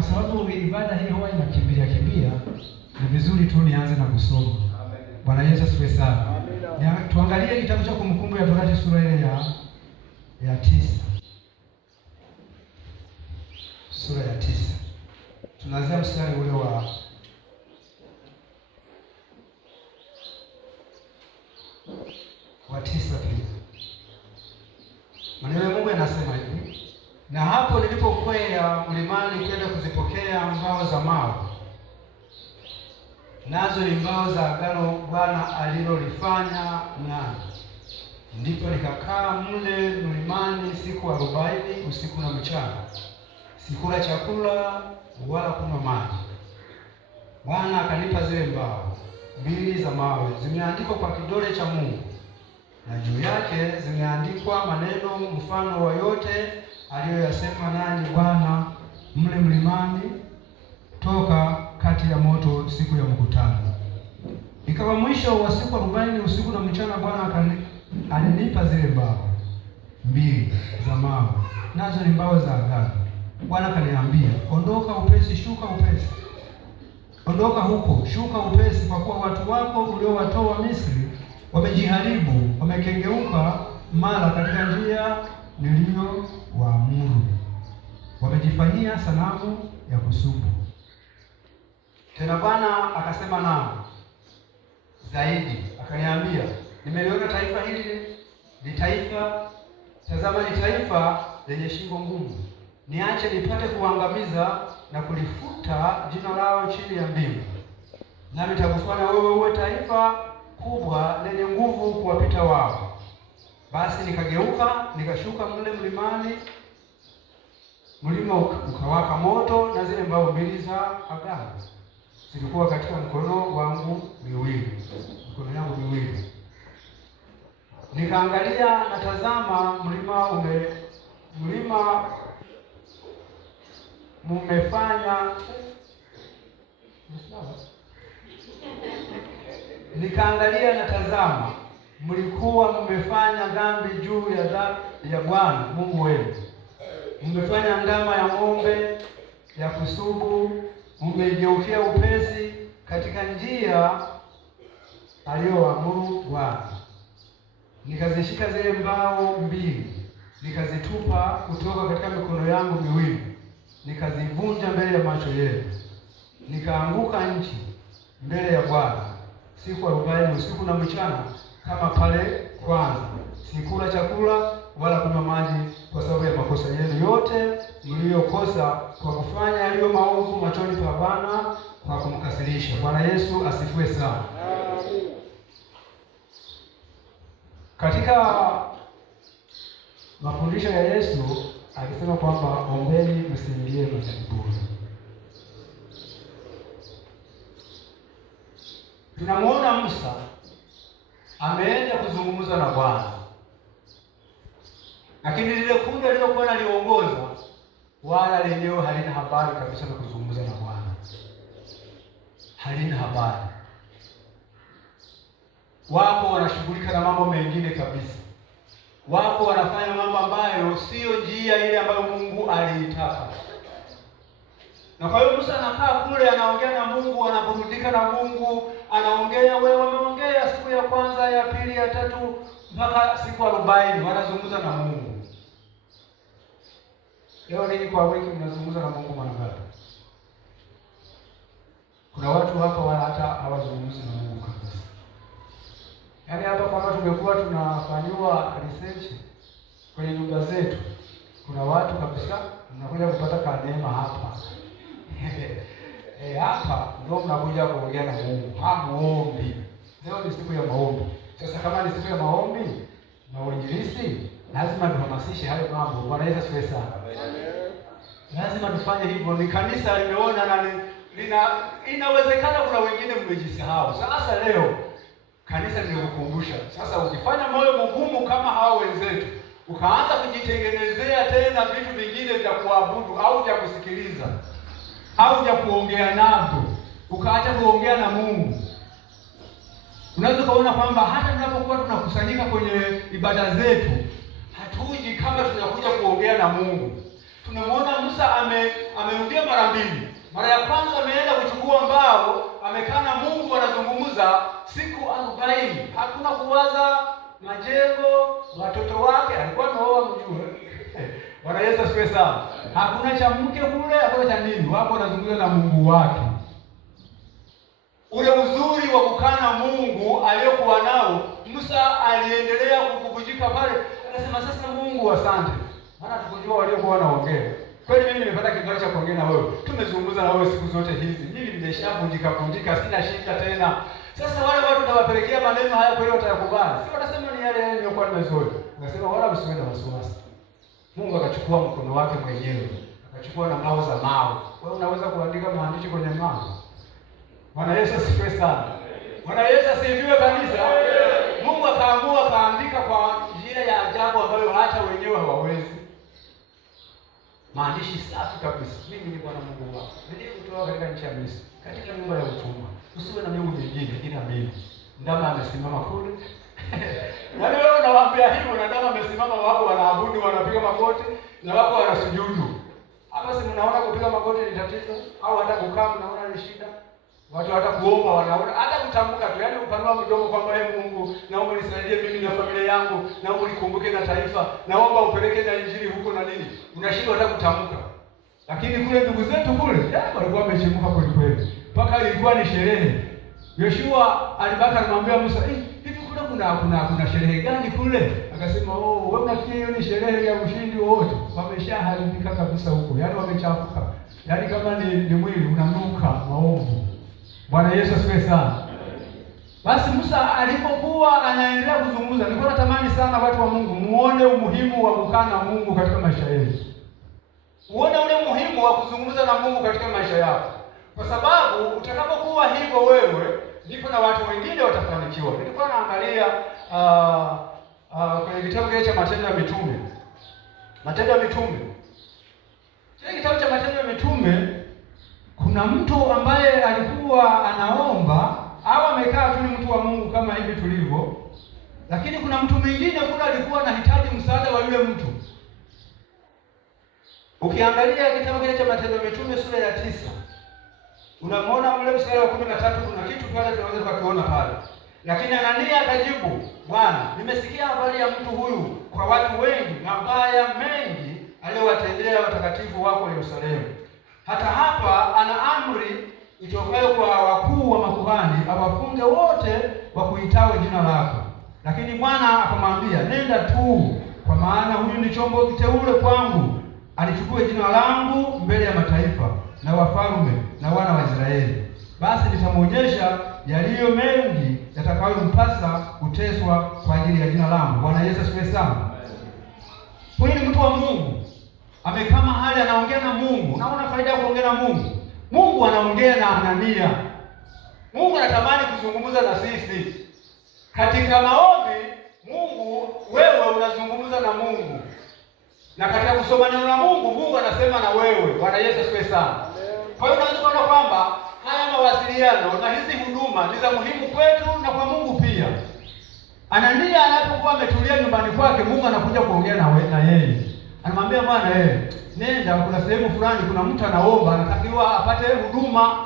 kwa sababu ibada hii huwa inakimbia, ni vizuri tu nianze na kusoma. Bwana Yesu asifiwe sana. Tuangalie kitabu cha Kumbukumbu ya Torati sura ile ya 9. Sura ya 9. Tunaanzia mstari ule wa tisa pia. Maneno ya Mungu yanasema hivi: na hapo nilipokwea mlimani kwenda kuzipokea mbao za mawe, nazo ni mbao za agano Bwana alilolifanya nami, ndipo nikakaa mle mlimani siku 40 usiku na mchana, sikula chakula wala kunywa maji. Bwana akanipa zile mbao 2 za mawe, zimeandikwa kwa kidole cha Mungu, na juu yake zimeandikwa maneno mfano wa yote aliyoyasema nanyi Bwana mle mlimani toka kati ya moto siku ya mkutano. Ikawa mwisho wa siku 40 usiku na mchana, Bwana alinipa zile mbao 2 za mawe, nazo ni mbao za agano. Bwana akaniambia, ondoka upesi, shuka upesi, ondoka huko, shuka upesi, kwa kuwa watu wako uliowatoa Misri wamejiharibu, wamekengeuka mara katika njia niliyowaamuru, wamejifanyia sanamu ya kusubu. Tena Bwana akasema nami zaidi, akaniambia, nimeliona taifa hili ni taifa, tazama, ni taifa lenye shingo ngumu. Niache nipate kuangamiza na kulifuta jina lao chini ya mbingu, nami nitakufanya wewe uwe taifa kubwa lenye nguvu kuwapita wao. Basi nikageuka nikashuka mle mlimani, mlima ukawaka moto, na zile mbao 2 za agano zilikuwa katika mikono yangu miwili. Nikaangalia na tazama, mlima mumefanya nikaangalia na tazama, mlikuwa mmefanya dhambi juu ya Bwana Mungu wenu. Mmefanya ndama ya ng'ombe ya kusubu, mmegeukia upesi katika njia aliyoamuru Bwana. Nikazishika zile mbao 2, nikazitupa kutoka katika mikono yangu miwili, nikazivunja mbele ya macho yenu. Nikaanguka nchi mbele ya Bwana siku 40 usiku na mchana, kama pale kwanza. Sikula chakula wala kunywa maji, kwa sababu ya makosa yenu yote mliyokosa kwa kufanya yaliyo maovu machoni pa Bwana, kwa kumkasirisha. Bwana Yesu asifiwe sana. Katika mafundisho ya Yesu alisema kwamba ombeni msiingie majaribuni. Tunamuona Musa ameenda kuzungumza na Bwana, lakini lile kundi alilokuwa naliongoza wala lenyewe halina habari kabisa na kuzungumza na Bwana, halina habari. Wapo wanashughulika na mambo mengine kabisa, wapo wanafanya mambo ambayo sio njia ile ambayo Mungu aliitaka. Na kwa hiyo Musa anakaa kule, anaongea na Mungu, anaburudika na Mungu, anaongea, wewe wameongea siku ya kwanza, ya pili, ya tatu, mpaka siku 40 wanazungumza na Mungu. Leo nini kwa wiki mnazungumza na Mungu mara ngapi? Kuna watu hapa wala hata hawazungumzi na Mungu kabisa. Yaani hapa kama tumekuwa tunafanywa research kwenye nyumba zetu, kuna watu kabisa mnakuja kupata kaneema hapa. Hapa ndio mnakuja kuongea na Mungu. Hamuombi. Leo ni siku ya maombi. Sasa kama ni siku ya maombi na uinjilisti, lazima tuhamasishe hayo mambo. Bwana Yesu asifiwe sana. Lazima tufanye hivyo. Ni kanisa limeona na inawezekana kuna wengine mmejisahau. Sasa leo kanisa limekukumbusha. Sasa ukifanya moyo mgumu kama hao wenzetu, ukaanza kujitengenezea tena vitu vingine vya kuabudu au vya kusikiliza au vya kuongea navyo, ukaacha kuongea na Mungu, unaweza kuona kwamba hata tunapokuwa tunakusanyika kwenye ibada zetu, hatuji kama tunakuja kuongea na Mungu. Tunamwona Musa amerudia mara mbili. Mara ya kwanza ameenda kuchukua mbao, amekaa na Mungu anazungumza siku 40. Hakuna kuwaza majengo, watoto wake alikuwa ameoa mjue. Bwana Yesu asifiwe sana. Hakuna cha mke kule, hakuna cha nini. Wako wanazungumza na Mungu wake. Ule uzuri wa kukaa na Mungu aliyokuwa nao, Musa aliendelea kukubujika pale. Akasema sasa Mungu asante. Maana tukujua waliokuwa wanaongea. Kweli mimi nimepata kibali cha kuongea na wewe. Tumezungumza na wewe siku zote hizi. Mimi nimeshavunjika, sina shida tena. Sasa wale watu utawapelekea maneno haya kweli watakubali. Si watasema ni yale niliyokuwa nimezoea. Nasema wala msiwe na wasiwasi. Mungu akachukua mkono wake mwenyewe. Akachukua na mbao za mawe. Wewe unaweza kuandika maandishi kwenye mawe. Bwana Yesu asifiwe sana. Bwana Yesu asifiwe kanisa. Mungu akaamua kaandika kwa njia ya ajabu ambayo hata wenyewe hawawezi. Maandishi safi kabisa. Mimi ni Bwana Mungu wako. Nilikutoa katika nchi ya Misri, katika nyumba ya utumwa. Usiwe na miungu mingine ila mimi. Ndama amesimama kule. Yaani wewe unawaambia hivyo na ndama amesimama, wako wanaabudu, wanapiga magoti na wako wanasujudu. Hapa si mnaona kupiga magoti ni tatizo au hata kukaa mnaona ni shida? Watu hata kuomba wanaona, hata kutamka tu, yaani kupanua mdomo kwamba Mungu, naomba nisaidie mimi na familia yangu, naomba nikumbuke na taifa, naomba upeleke na injili huko na nini. Unashindwa hata kutamka. Lakini kule ndugu zetu kule, walikuwa wamechemka kweli kweli. Mpaka ilikuwa ni sherehe. Yoshua alibaka anamwambia Musa, hivi kule kuna sherehe gani kule? Akasema, wewe unafikiri hiyo ni sherehe ya ushindi wote? Wameshaharibika kabisa huko. Yaani wamechafuka. Yaani kama ni mwili unanuka maovu. Bwana Yesu asifiwe sana. Basi Musa alipokuwa anaendelea kuzungumza, nilikuwa natamani sana watu wa Mungu muone umuhimu wa kukaa na Mungu katika maisha yenu. Uone ule muhimu wa kuzungumza na Mungu katika maisha yako. Kwa sababu utakapokuwa hivyo wewe, ndipo na watu wengine watafanikiwa. Nilikuwa naangalia kwenye kitabu kile cha Matendo ya Mitume. Matendo ya Mitume. Kile kitabu cha Matendo ya Mitume, kuna mtu ambaye alikuwa anaomba au amekaa tu, ni mtu wa Mungu kama hivi tulivyo. Lakini kuna mtu mwingine kule alikuwa anahitaji msaada wa yule mtu. Ukiangalia kitabu kile cha Matendo ya Mitume sura ya 9, unamwona mle mstari wa 13 kuna kitu pale tunaweza kukiona pale. Lakini Anania akajibu, Bwana, nimesikia habari ya mtu huyu kwa watu wengi, mabaya mengi aliyowatendea watakatifu wako Yerusalemu. Hata hapa ana amri itokayo kwa wakuu wa makuhani awafunge wote wakuitao jina lako. Lakini Bwana akamwambia, nenda tu, kwa maana huyu ni chombo kiteule kwangu, alichukue jina langu mbele ya mataifa na wafalme na wana wa Israeli. Basi nitamwonyesha yaliyo mengi yatakayompasa kuteswa kwa ajili ya jina langu. Bwana Yesu asifiwe sana. Huyu ni mtu wa Mungu. Amekaa mahali anaongea na Mungu. Unaona faida ya kuongea na Mungu? Mungu anaongea na Anania. Mungu anatamani kuzungumza na sisi. Katika maombi, Mungu, wewe unazungumza na Mungu. Na katika kusoma neno la Mungu, Mungu anasema na wewe. Bwana Yesu asifiwe sana. Kwa hiyo unaweza kuona kwamba haya mawasiliano na hizi huduma ni za muhimu kwetu na kwa Mungu pia. Anania anapokuwa ametulia nyumbani kwake, Mungu anakuja kuongea na yeye. Anamwambia, Bwana nenda, kuna sehemu fulani kuna mtu anaomba, anatakiwa apate huduma.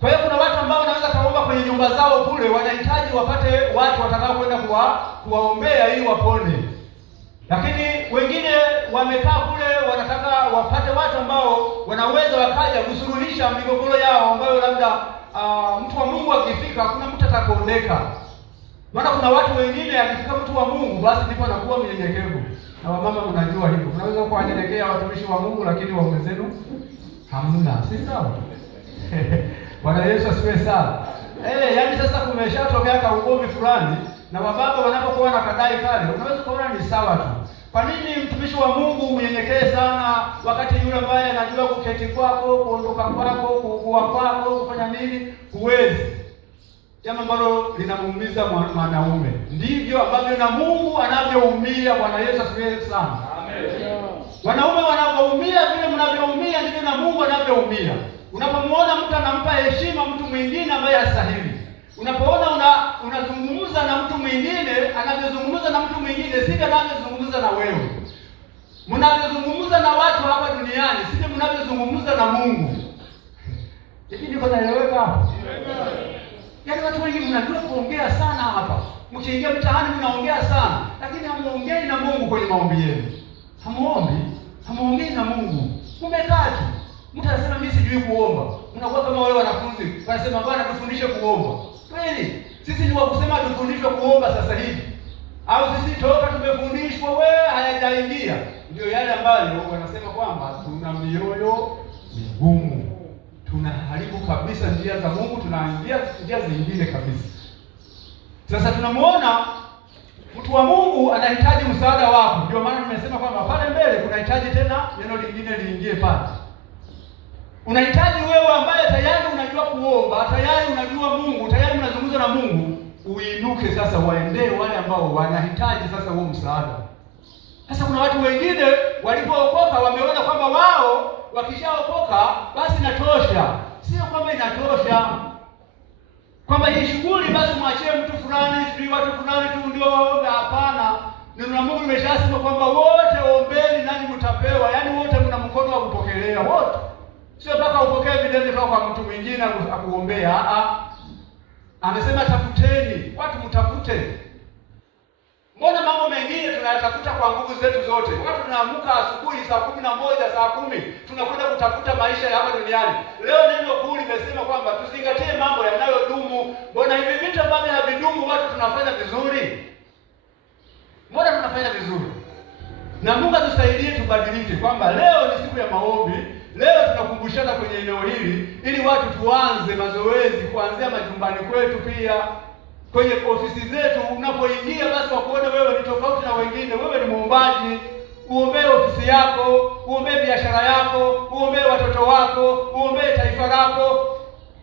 Kwa hiyo kuna watu ambao wanaweza kaomba kwenye nyumba zao kule, wanahitaji wapate watu watakao kwenda kuwaombea ili wapone. Lakini wengine wamekaa kule wanataka wapate watu ambao wanaweza wakaja kusuluhisha migogoro yao ambayo labda mtu wa Mungu akifika kuna mtu atakuondeka. Maana kuna watu wengine akifika mtu wa Mungu basi ndipo anakuwa mnyenyekevu. Na wamama mnajua hivyo. Unaweza kuwanyenyekea watumishi wa Mungu lakini waume zenu hamna. Si sawa? Bwana Yesu asifiwe sana. Yaani sasa kumeshatokea kaugomvi fulani na wababa wanapokuwa na kadai kale, unaweza kuona ni sawa tu. Kwa nini mtumishi wa Mungu mnyenyekee sana wakati yule ambaye anajua kuketi kwako, kuondoka kwako, kukua kwako, kufanya nini? Huwezi. Jambo ambalo linamuumiza mwanaume. Ndivyo ambavyo na Mungu anavyoumia. Bwana Yesu asifiwe sana. Amen. Wanaume wanavyoumia vile mnavyoumia ndivyo na Mungu anavyoumia. Unapomwona mtu anampa heshima mtu mwingine ambaye hastahili. Unapoona unazungumza na mtu mwingine, anavyozungumza na mtu mwingine sivyo anavyozungumza na wewe. mnavyozungumza na watu hapa duniani sivyo mnavyozungumza na Mungu. Hivi ndivyo naeleweka hapo? Yaani watu wengi mnajua kuongea sana hapa. Mkiingia mtaani mnaongea sana, lakini hamuongei na Mungu kwenye maombi yenu. Hamuongei na Mungu. Mmekaa tu. Mtu anasema mimi sijui kuomba. Mnakuwa kama wale wanafunzi wanasema Bwana tufundishe kuomba. Kweli? Sisi ni wa kusema tufundishwe kuomba sasa hivi. Au sisi toka tumefundishwa wewe hayajaingia. Ndio yale ambayo wanasema kwamba tuna mioyo migumu. Tunaharibu kabisa njia za Mungu, tunaingia njia zingine kabisa. Sasa tunamuona mtu wa Mungu anahitaji msaada wako. Ndio maana nimesema kwamba pale mbele kunahitaji tena neno lingine liingie pale. Unahitaji wewe ambaye tayari unajua kuomba, tayari unajua Mungu, tayari unazungumza na Mungu, uinuke sasa waendee wale ambao wanahitaji sasa huo msaada. Sasa kuna watu wengine walipookoka wameona kwamba wao wakishaokoka basi inatosha. Sio kwamba inatosha, kwamba hii shughuli basi mwachie mtu fulani, sijui watu fulani tu ndio waombe. Hapana. Neno la Mungu limeshasema kwamba wote ombeni nanyi mtapewa. Yaani wote mna mkono wa kupokelea wote. Sio mpaka upokee vidende kutoka kwa mtu mwingine akuombea. Amesema tafuteni, watu mtafute. Mbona mambo mengine tunayatafuta kwa nguvu zetu zote? Watu tunaamka asubuhi saa 11, saa 10, tunakwenda kutafuta maisha ya hapa duniani. Leo neno kuu limesema kwamba tuzingatie mambo yanayodumu. Mbona hivi vitu ambavyo havidumu watu tunafanya vizuri? Mbona tunafanya vizuri? Na Mungu atusaidie tubadilike kwamba leo ni siku ya maombi. Leo tunakumbushana kwenye eneo hili ili watu tuanze mazoezi kuanzia majumbani kwetu, pia kwenye ofisi zetu. Unapoingia basi wakuone wewe ni tofauti na wengine. Wewe ni muombaji. Uombee ofisi yako, uombee biashara yako, uombee watoto wako, uombee taifa lako.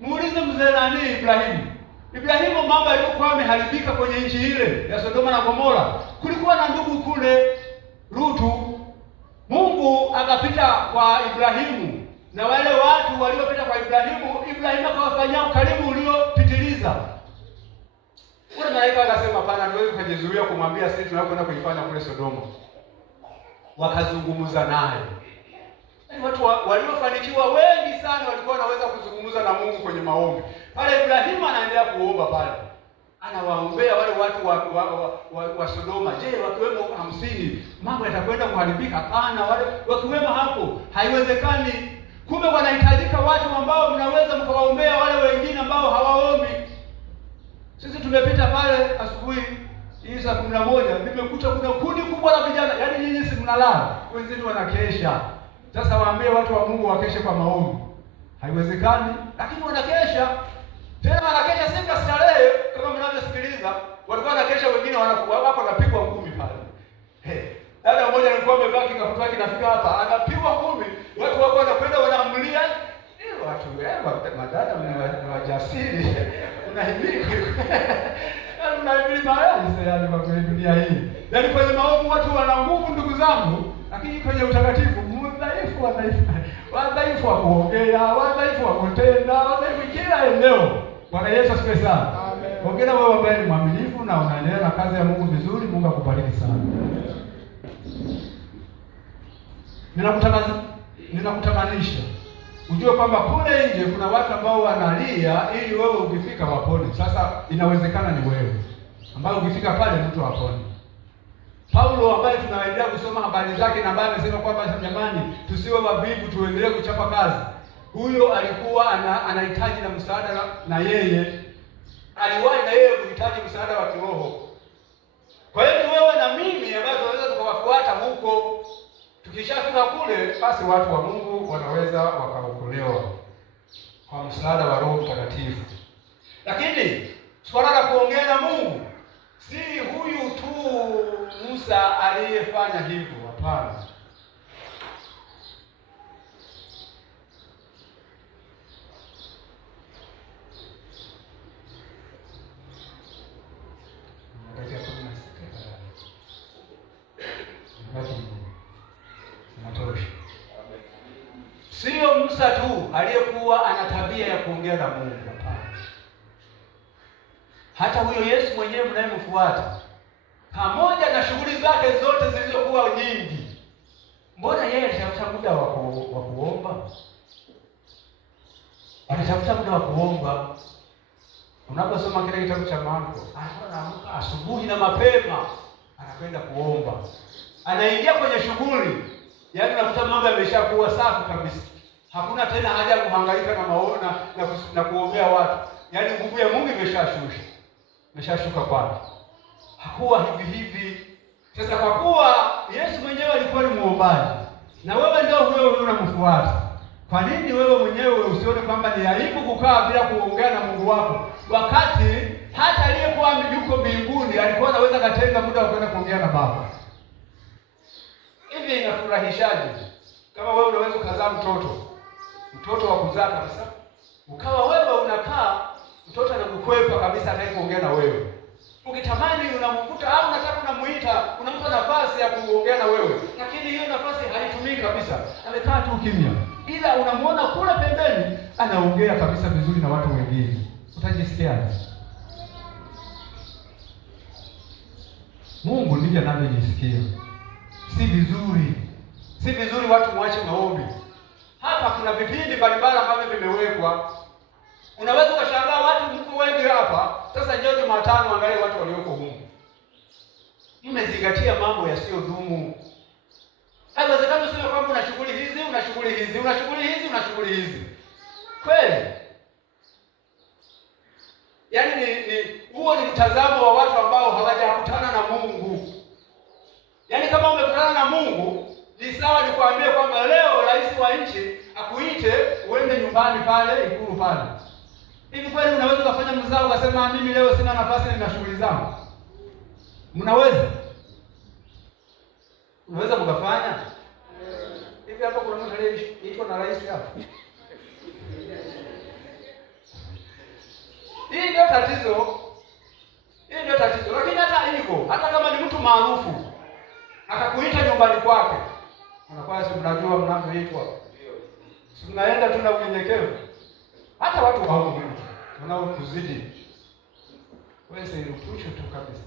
Muulize mzee nani Ibrahimu mambo yalikuwa yameharibika kwenye nchi ile ya Sodoma na Gomora. Kulikuwa na ndugu kule Lutu. Mungu akapita kwa Ibrahimu na wale watu waliopita kwa Ibrahimu akawafanyia ukarimu uliopitiliza. Kuna malaika akasema hapana, hatuwezi kujizuia kumwambia sisi tunakwenda kuifanya kule Sodoma. Wakazungumza naye. Watu waliofanikiwa wengi sana walikuwa wanaweza kuzungumza na Mungu kwenye maombi. Pale Ibrahimu anaendelea kuomba pale. Anawaombea wale watu wa Sodoma. Je, wakiwemo 50 mambo yatakwenda kuharibika? Hapana, wale wakiwemo hapo haiwezekani. Kumbe wanahitajika watu ambao mnaweza mkawaombea wale wengine ambao hawaombi. Sisi tumepita pale asubuhi hii saa 11, nimekuta kuna kundi kubwa la vijana. Yaani nyinyi si mnalala, wenzenu wanakesha. Sasa waambie watu wa Mungu wakeshe kwa maombi. Haiwezekani, lakini wanakesha. Tena wanakesha si kwa starehe kama mnavyosikiliza. Walikuwa wanakesha, wengine wako wanapigwa ngumi pale. Dada mmoja alikuwa amevaa kikapu chake kinafika hapa, anapigwa ngumi. Watu wako wanakwenda wanamlia. Watu madada ni wajasiri. Unahimili yaani kwa dunia hii. Yaani kwenye maovu watu wana nguvu ndugu zangu, lakini kwenye utakatifu wadhaifu wa kuongea, wadhaifu wa kutenda, wadhaifu kila eneo. Bwana Yesu asifiwe sana. Amen. Ongea wewe ambaye ni mwaminifu na unaendelea na kazi ya Mungu vizuri. Mungu akubariki sana. Ninakutamanisha ujue kwamba kule nje kuna watu ambao wanalia ili wewe ukifika wapone. Sasa inawezekana ni wewe ambaye ukifika pale mtu apone. Paulo ambaye tunaendelea kusoma habari zake na ambaye amesema kwamba jamani, tusiwe wavivu, tuendelee kuchapa kazi. Huyo alikuwa anahitaji na msaada na yeye aliwahi na yeye kuhitaji msaada wa kiroho. Kwa hiyo wewe na mimi ambaye tunaweza tukawafuata huko, tukishafika kule basi watu wa Mungu wanaweza wakaokolewa kwa msaada wa Roho Mtakatifu. Lakini swala la kuongea na Mungu si huyu tu Musa aliyefanya hivyo, hapana. Sio Musa tu aliyekuwa ana tabia ya kuongea na Mungu, hapana. Hata huyo Yesu mwenyewe mnayemfuata, pamoja na shughuli zake zote zilizokuwa nyingi, Mbona yeye alitafuta muda wa kuomba? Alitafuta muda wa kuomba. Unaposoma kile kitabu cha Marko, anaamka asubuhi na mapema, anakwenda kuomba. Anaingia kwenye shughuli. Yaani unakuta mambo yameshakuwa safi kabisa. Hakuna tena haja ya kuhangaika na maona na kuombea watu. Yaani nguvu ya Mungu imeshashuka kwake. Hakuwa hivi. Sasa kwa kuwa Yesu mwenyewe alikuwa ni muombaji, na wewe ndio huyo unamfuata, kwa nini wewe mwenyewe usione kwamba ni aibu kukaa bila kuongea na Mungu wako, wakati hata aliyekuwa yuko mbinguni alikuwa anaweza katenga muda wa kwenda kuongea na Baba? Hivi inafurahishaje kama wewe unaweza kuzaa mtoto wa kuzaa kabisa, ukawa wewe unakaa, mtoto anakukwepa kabisa, hataki kuongea na wewe. Ukitamani unamvuta au unataka unamuita, unampa nafasi ya kuongea na wewe, lakini hiyo nafasi haitumii kabisa, amekaa tu kimya. Ila unamuona kule pembeni anaongea kabisa vizuri na watu wengine. Utajisikiaje? Mungu ndivyo anavyojisikia. Si vizuri watu muache maombi. Hapa kuna vipindi mbalimbali ambavyo vimewekwa. Unaweza ukashangaa watu mko wengi hapa. Sasa njoo Jumatano, angalia watu walioko humu. Mmezingatia mambo yasiyodumu. Haiwezekani useme kwamba una shughuli hizi. Kweli? Yaani huo ni mtazamo wa watu ambao hawajakutana na Mungu. Yaani kama umekutana na Mungu, ni sawa nikwambie kwamba leo rais wa nchi akuite uende nyumbani pale Ikulu pale. Hivi kweli unaweza kufanya mzao ukasema mimi leo sina nafasi, nina shughuli zangu? Mnaweza? Unaweza mkafanya? Hivi hapa kuna mtu aliyeitwa na rais hapa? Hii ndio tatizo. Lakini hata hivyo, hata kama ni mtu maarufu akakuita nyumbani kwake, unakuwa si mnajua mnavyoitwa. Si mnaenda tu na unyenyekevu. Hata watu hao wanaokuzidi wewe si rutusho tu kabisa.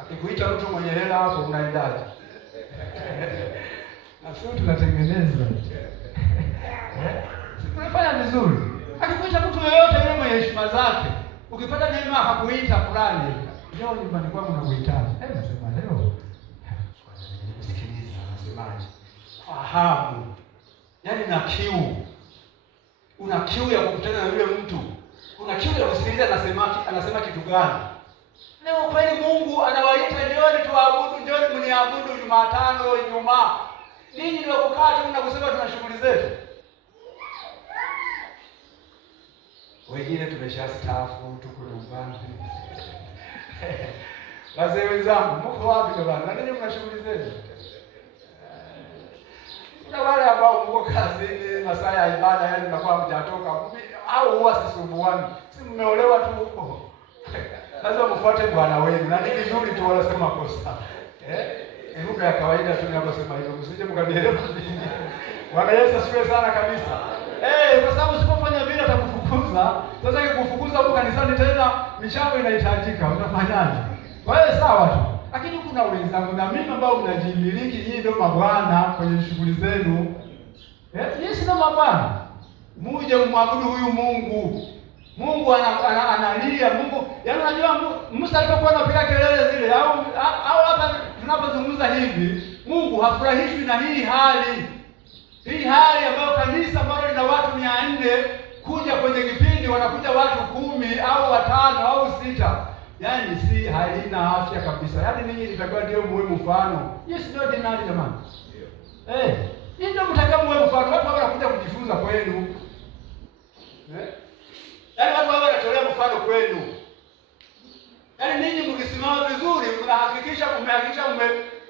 Akikuita mtu mwenye hela hapo unaendaje? Na sisi tunatengeneza. Tunafanya vizuri. Akikuita mtu yeyote yule mwenye heshima zake, ukipata neema akakuita fulani, leo nyumbani kwangu nakuitaje? Nasema leo. Sikiliza, nasemaje? Fahamu. Yaani na kiu. Una kiu ya kukutana na yule mtu. Una kiu ya kusikiliza anasema kitu gani. Leo kweli Mungu anawaita njooni tuabudu, njooni mniabudu Jumatano, Ijumaa. Ninyi ndio kukaa tu na kusema tuna shughuli zetu. Wengine tumeshastaafu, tuko nyumbani. Wazee wenzangu, mko wapi bwana? Na ninyi mna shughuli zenu. Kuna wale ambao mko kazini, masaa ya ibada yani mnakuwa mjatoka au huwa sisumbuani. Si mmeolewa tu huko. Lazima mfuate bwana wenu. Na ni vizuri tu wala sema kosa. Lugha ya kawaida tu ninaposema hivyo. Msije mkanielewa vingine. Bwana Yesu asifiwe sana kabisa. Kwa sababu usipofanya vile atakufukuza. Sasa ikikufukuza huko kanisani tena michango inahitajika. Utafanyaje? Kwa hiyo sawa tu. Lakini kuna wenzangu na mimi ambao mnajimiliki, nyinyi ndio mabwana kwenye shughuli zenu. Yesu ndio mabwana. Muje umwabudu huyu Mungu. Mungu analia, Mungu. Yaani unajua Musa alipokuwa anapiga kelele zile au hapa tunapozungumza hivi, Mungu hafurahishwi na hii hali. Hii hali ambayo kanisa ambalo lina watu 400 kuja kwenye kipindi wanakuja watu 10 au 5 au 6. Yaani si haina afya kabisa. Yaani ninyi nitakuwa ndio muwe mfano. Yes, ndio dinari jamani. Ninyi ndio mtakuwa muwe mfano. Watu wanakuja kujifunza kwenu. Yaani watu wanatolea mfano kwenu. Yaani ninyi mkisimama vizuri, mnahakikisha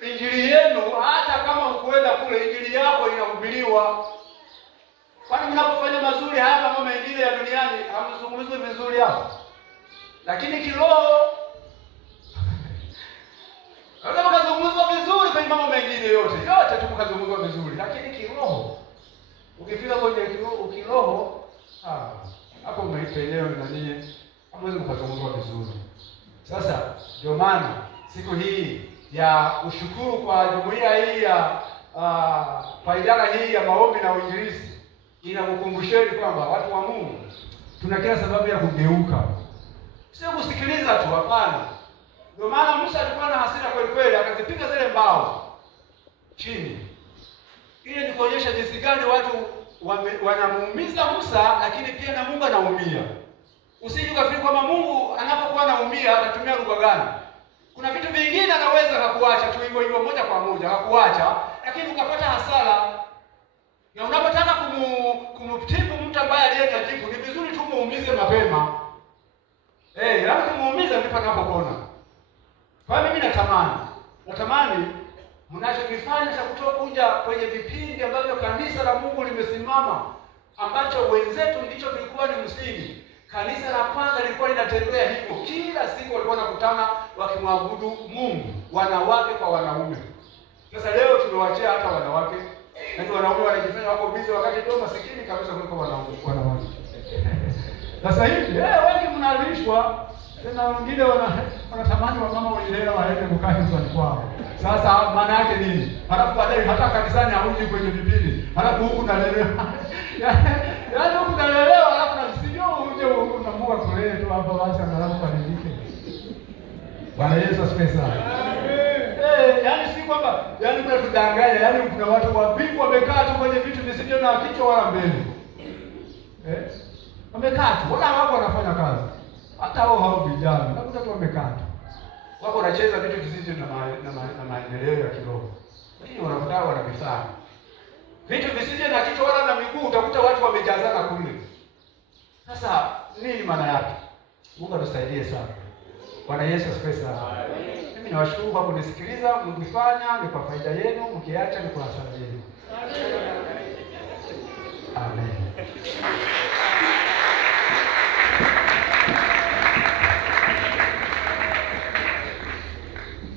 injili yenu, hata kama ukwenda kule injili yako inahubiriwa. Kwani mnapofanya mazuri haya mambo mengine ya duniani, hamzungumzwi vizuri hapo. Lakini kiroho lazima kazungumzwa vizuri kwenye mambo mengine yote tu mkazungumzwa vizuri, lakini kiroho ukifika kwenye kiroho hapo umeipenyewa na nini, hamwezi mkazungumzwa vizuri. Sasa ndio maana siku hii ya ushukuru kwa jumuiya hii ya kwa idara hii ya maombi na uinjilisti inakukumbusheni kwamba watu wa Mungu tuna kila sababu ya kugeuka, sio kusikiliza tu, hapana. Ndio maana Musa alikuwa na hasira kweli kweli, akazipiga zile mbao chini. Ile ni kuonyesha jinsi gani watu wanamuumiza Musa, lakini pia na Mungu anaumia. Usije ukafikiri kwamba Mungu anapokuwa anaumia atatumia lugha gani. Kuna vitu vingine anaweza hakuacha tu hivyo hivyo moja kwa moja, hakuacha, lakini ukapata hasara. Na unapotaka kumtibu mtu ambaye aliyejibu, ni vizuri tu muumize mapema. Labda kumuumiza ndipo anapopona. Kwa mimi natamani mnachokifanya cha kutokuja kwenye vipindi ambavyo kanisa la Mungu limesimama, ambacho wenzetu ndicho kilikuwa ni msingi. Kanisa la kwanza lilikuwa linatembea hivyo, kila siku walikuwa wanakutana wakimwabudu Mungu, wanawake kwa wanaume. Sasa leo tumewachia hata wanawake, yaani wanaume wanajifanya wako busy, wakati ndio masikini kabisa kuliko wanawake. Sasa hivi wengi mnalishwa, tena wengine wanatamani wamama wenye hela waende kukaa nyumbani kwao. Sasa maana yake nini? Halafu baadaye hata kanisani hauji kwenye vipindi. Halafu huku nalelewa. Yaani huku nalelewa, halafu nasijua uje unaamua kulee tu hapa basi angalau kanilike. Bwana Yesu asifiwe sana. Yaani si kwamba kuna tudanganya, yaani kuna watu wavivu wamekaa tu kwenye vitu visivyo na kichwa wala mbele. Wamekaa tu, wala wako wanafanya kazi. Hata hao vijana, nakuta tu wamekaa tu. Wako wanacheza vitu visivyo na maendeleo ya kiroho. Hii wanakuta wanavifanya. Vitu visivyo na kichwa wala na miguu, utakuta watu wamejazana kule. Sasa nini maana yake? Mungu atusaidie sana. Bwana Yesu asifiwe sana. Mimi nawashukuru kwa kunisikiliza, mkifanya ni kwa faida yenu, mkiacha ni kwa hasara yenu.